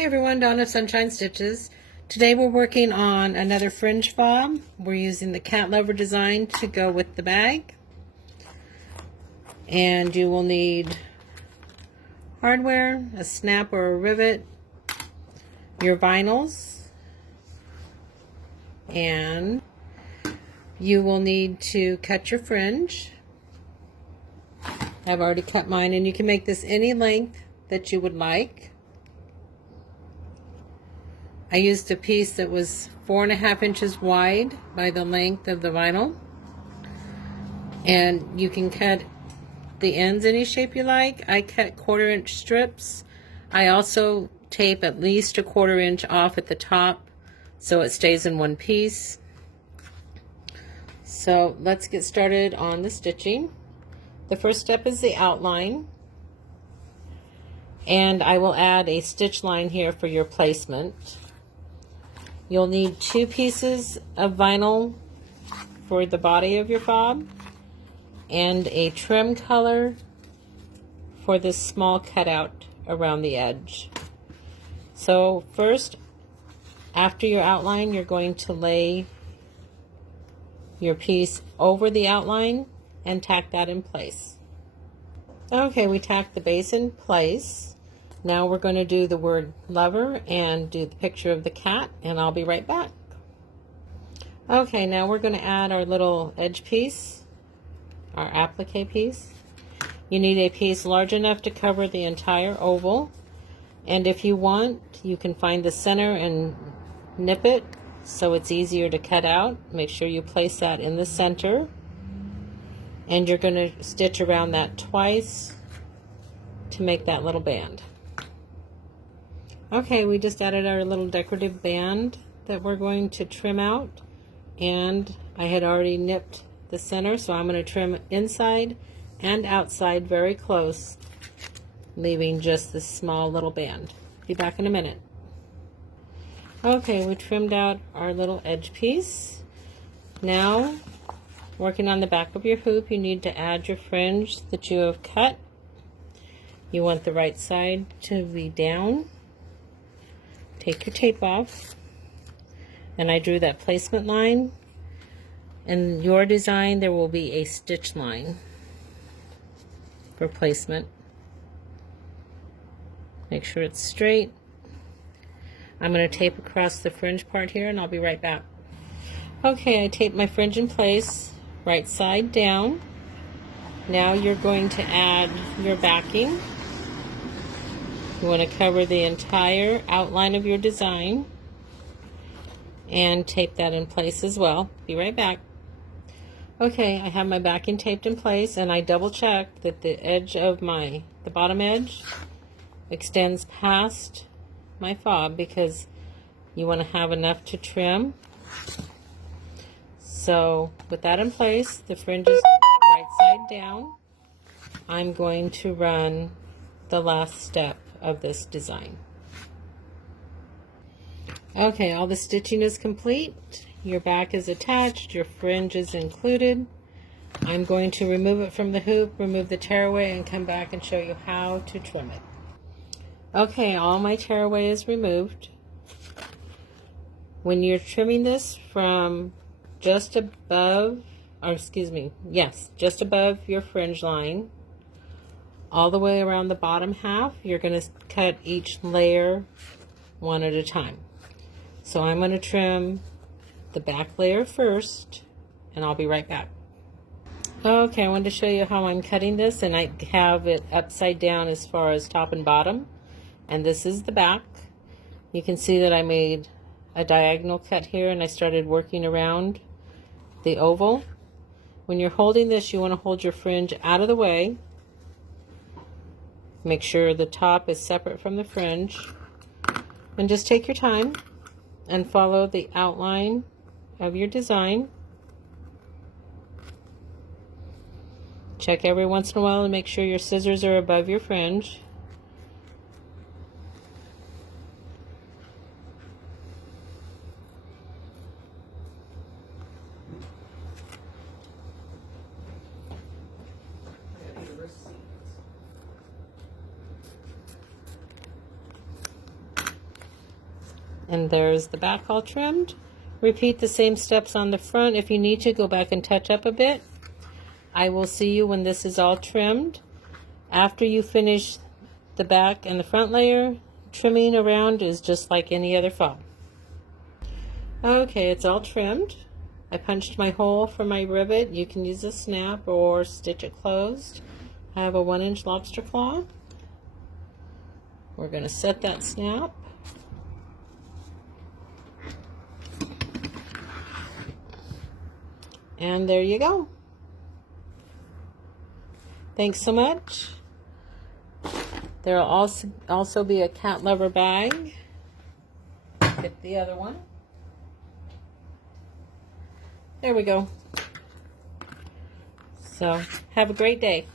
Hey everyone, Dawn of Sunshine Stitches. Today we're working on another fringe fob. We're using the cat lover design to go with the bag. And you will need hardware, a snap or a rivet, your vinyls, and you will need to cut your fringe. I've already cut mine, and you can make this any length that you would like. I used a piece that was 4.5 inches wide by the length of the vinyl. And you can cut the ends any shape you like. I cut 1/4 inch strips. I also tape at least a 1/4 inch off at the top so it stays in one piece. So let's get started on the stitching. The first step is the outline. And I will add a stitch line here for your placement. You'll need 2 pieces of vinyl for the body of your fob and a trim color for this small cutout around the edge. So first, after your outline, you're going to lay your piece over the outline and tack that in place. Okay, we tacked the base in place. Now we're going to do the word lover and do the picture of the cat, and I'll be right back. Okay, now we're going to add our little edge piece, our applique piece. You need a piece large enough to cover the entire oval, and if you want, you can find the center and nip it so it's easier to cut out. Make sure you place that in the center, and you're going to stitch around that twice to make that little band. Okay, we just added our little decorative band that we're going to trim out, and I had already nipped the center, so I'm going to trim inside and outside very close, leaving just this small little band. Be back in a minute. Okay, we trimmed out our little edge piece. Now, working on the back of your hoop, you need to add your fringe that you have cut. You want the right side to be down. Take your tape off, and I drew that placement line. In your design, there will be a stitch line for placement. Make sure it's straight. I'm going to tape across the fringe part here, and I'll be right back. Okay, I taped my fringe in place, right side down. Now you're going to add your backing. You want to cover the entire outline of your design and tape that in place as well. Be right back. Okay, I have my backing taped in place, and I double checked that the edge of the bottom edge extends past my fob, because you want to have enough to trim. So with that in place, the fringe is right side down. I'm going to run the last step of this design. Okay, all the stitching is complete. Your back is attached, your fringe is included. I'm going to remove it from the hoop, remove the tearaway, and come back and show you how to trim it. Okay, all my tearaway is removed. When you're trimming this from just above, just above your fringe line, all the way around the bottom half, you're going to cut each layer one at a time. So I'm going to trim the back layer first, and I'll be right back. Okay, I wanted to show you how I'm cutting this, and I have it upside down as far as top and bottom, and this is the back. You can see that I made a diagonal cut here, and I started working around the oval. When you're holding this, you want to hold your fringe out of the way. Make sure the top is separate from the fringe, and just take your time and follow the outline of your design. Check every once in a while and make sure your scissors are above your fringe. And there's the back all trimmed. Repeat the same steps on the front. If you need to, go back and touch up a bit. I will see you when this is all trimmed. After you finish the back and the front layer, trimming around is just like any other fob. Okay, it's all trimmed. I punched my hole for my rivet. You can use a snap or stitch it closed. I have a 1-inch lobster claw. We're going to set that snap. And there you go. Thanks so much. There will also be a cat lover bag. Get the other one. There we go. So, have a great day.